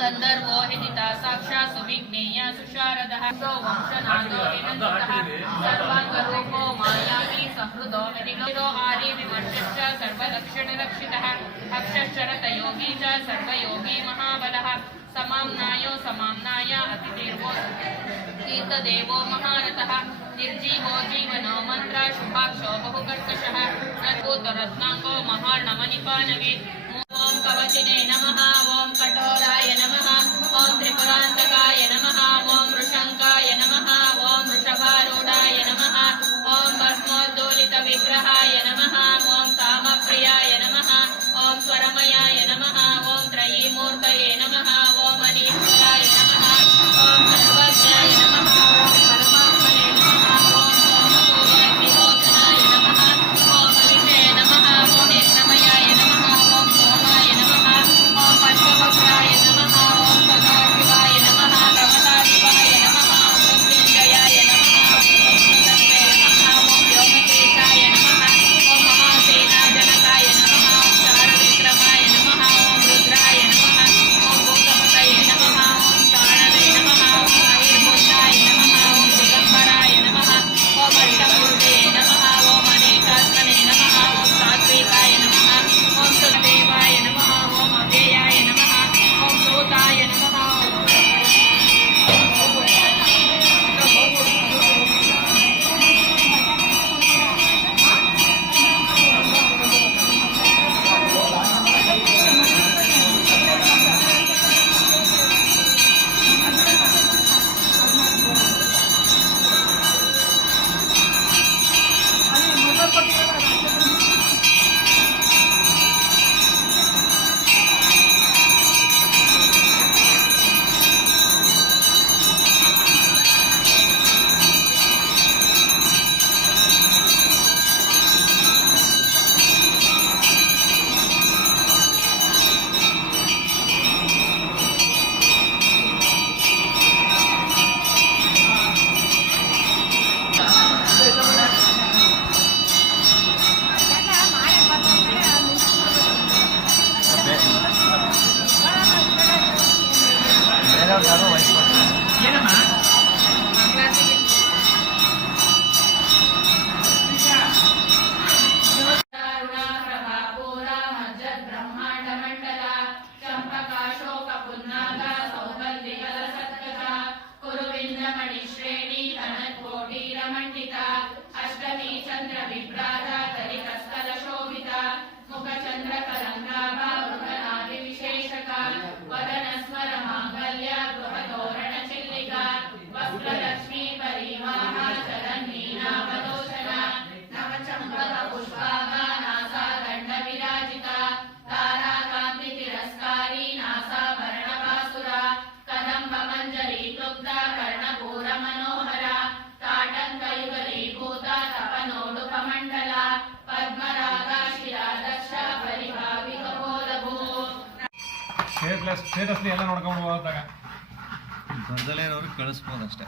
ಗಂಧರ್ವೋ ಹಿದಿತ ಸಾಕ್ಷಾತ್ ಸುವಿಜ್ಞೇಯ ಸುಶಾರದಃ ಸೋ ವಂಶನಾದೋ ವಿನಂದಿತಃ ಸರ್ವಾಂಗರೂಪೋ ಮಾಯಾವಿ ಸಹೃದೋ ವಿನಿಲೋ ಆರಿ ವಿಮರ್ಶಶ್ಚ ಸರ್ವಲಕ್ಷಣರಕ್ಷಿತಃ ಅಕ್ಷಶ್ಚರತ ಯೋಗಿ ಚ ಸರ್ವಯೋಗಿ ಮಹಾಬಲಃ ಸಮಾಮ್ನಾಯೋ ಸಮಾಮ್ನಾಯ ಅತಿದೇವೋ ತೀರ್ಥದೇವೋ ಮಹಾರಥಃ ನಿರ್ಜೀವೋ ಜೀವನೋ ಮಂತ್ರ ಶುಭಾಕ್ಷೋ ಬಹುಕರ್ಕಶಃ ರತ್ನಾಂಗೋ ಮಹಾರ್ಣಮನಿಪಾನಗೆ ಓಂ ಕವಚಿನೇ ನಮಃ ಓಂ ಕಠೋರಾಯ ನಮಃ ಓಂ ತ್ರಿಪುರಾಂತಕಾಯ ನಮಃ ಓಂ ವೃಷಂಕಾಯ ನಮಃ ಓಂ ವೃಷಭಾರೂಢಾಯ ನಮಃ ಓಂ ಭಸ್ಮೋದ್ದೋಲಿತ ವಿಗ್ರಹಾಯ ನಮಃ ಓಂ ಕಾಮಪ್ರಿಯಾಯ ನಮಃ ಓಂ ಸ್ವರಮಯಾಯ ನಮಃ ಓಂ ತ್ರಯೀಮೂರ್ತಯೇ మండిత అష్టమి చంద్ర విభ్రా ಇಲ್ಲ ಸ್ಟೇಟಸ್ಲಿ ಎಲ್ಲ ನೋಡ್ಕೊಂಡು ಹೋದಾಗ. ಬರ್ದಲೇ ಇರೋರು ಕಳಿಸ್ಬೋದು ಅಷ್ಟೇ.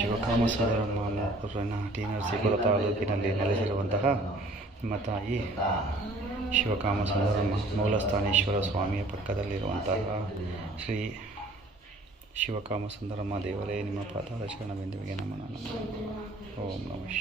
ಶಿವಕಾಮ ಊರಿನ ಟಿ ನರಸೀಪುರ ತಾಲೂಕಿನಲ್ಲಿ ನೆಲೆಸಿರುವಂತಹ ನಮ್ಮ ತಾಯಿ ಶಿವಕಾಮ ಸುಂದರಮ್ಮ ಮೂಲಸ್ಥಾನೇಶ್ವರ ಸ್ವಾಮಿಯ ಪಕ್ಕದಲ್ಲಿರುವಂತಹ ಶ್ರೀ ಶಿವಕಾಮ ಸುಂದರಮ್ಮ ದೇವರೇ ನಿಮ್ಮ ಪಾತಾಳ ಶರಣ ಬಿಂದುವಿಗೆ ನಮನ. ಓಂ ನಮಃ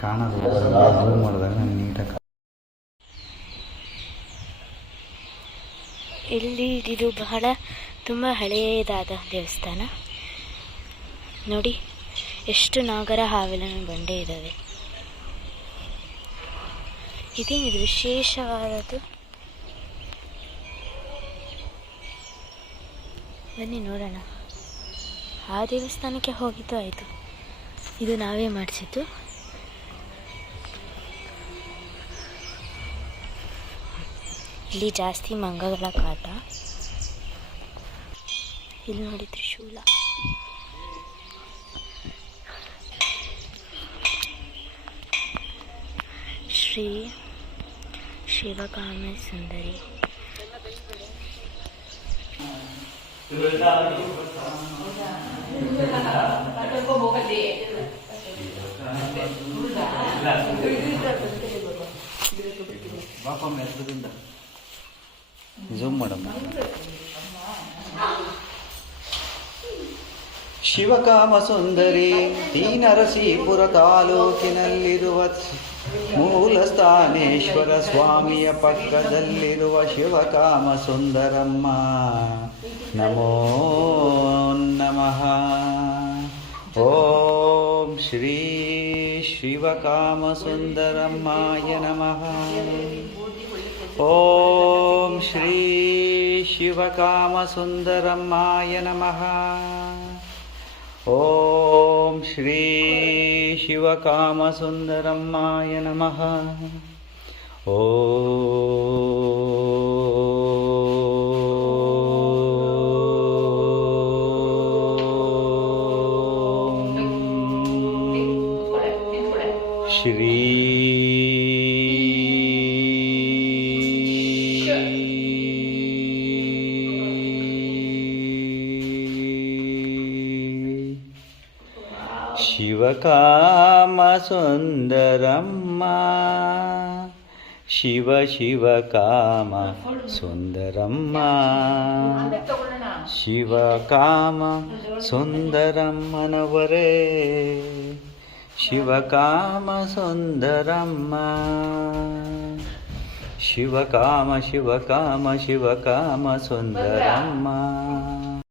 ಕಾಣೋದು. ಮಾಡಿದಾಗ ನೀಟಾಗಿ ಇಲ್ಲಿ ಇದು ಬಹಳ ತುಂಬ ಹಳೆಯದಾದ ದೇವಸ್ಥಾನ. ನೋಡಿ ಎಷ್ಟು ನಾಗರ ಹಾವಿಲನ ಬಂಡೆ ಇದ್ದಾವೆ. ಇದೇನಿದು ವಿಶೇಷವಾದದ್ದು? ಬನ್ನಿ ನೋಡೋಣ. ಆ ದೇವಸ್ಥಾನಕ್ಕೆ ಹೋಗಿದ್ದು ಆಯಿತು. ಇದು ನಾವೇ ಮಾಡಿಸಿದ್ದು. ಇಲ್ಲಿ ಜಾಸ್ತಿ ಮಂಗಗಳ ಕಾಟ. ಇಲ್ಲಿ ನೋಡಿ ತ್ರಿಶೂಲ ಶ್ರೀ ಶಿವಕಾಮ ಸುಂದರಿ ಝೂಮ್ ಮಾಡಮ್ಮ ಶಿವಕಾಮ ಸುಂದರಿ ನರಸೀಪುರ ತಾಲೂಕಿನಲ್ಲಿರುವ ಮೂಲಸ್ಥಾನೇಶ್ವರ ಸ್ವಾಮಿಯ ಪಕ್ಕದಲ್ಲಿರುವ ಶಿವಕಾಮ ಸುಂದರಮ್ಮ ನಮೋ ನಮಃ. ಓಂ ಶ್ರೀ ಶಿವಕಾಮ ಸುಂದರಮ್ಮಾಯ ನಮಃ. ಓಂ ಶ್ರೀ ಶಿವಕಾಮ ಸುಂದರಮ್ಮಾಯ ನಮಃ. ॐ श्री शिवकामसुन्दरम्माय नमः। ॐ श्री ಶಿವಕಾಮ ಶಿವ ಶಿವ ಕಾಮ ಸುಂದರಮ್ಮ. ಶಿವ ಕಾಮ ಸುಂದರಮ್ಮನವರೇ. ಶಿವಕಾಮ ಸುಂದರಮ್ಮ. ಶಿವಕಾಮ ಶಿವ ಕಾಮ ಸುಂದರಮ್ಮ.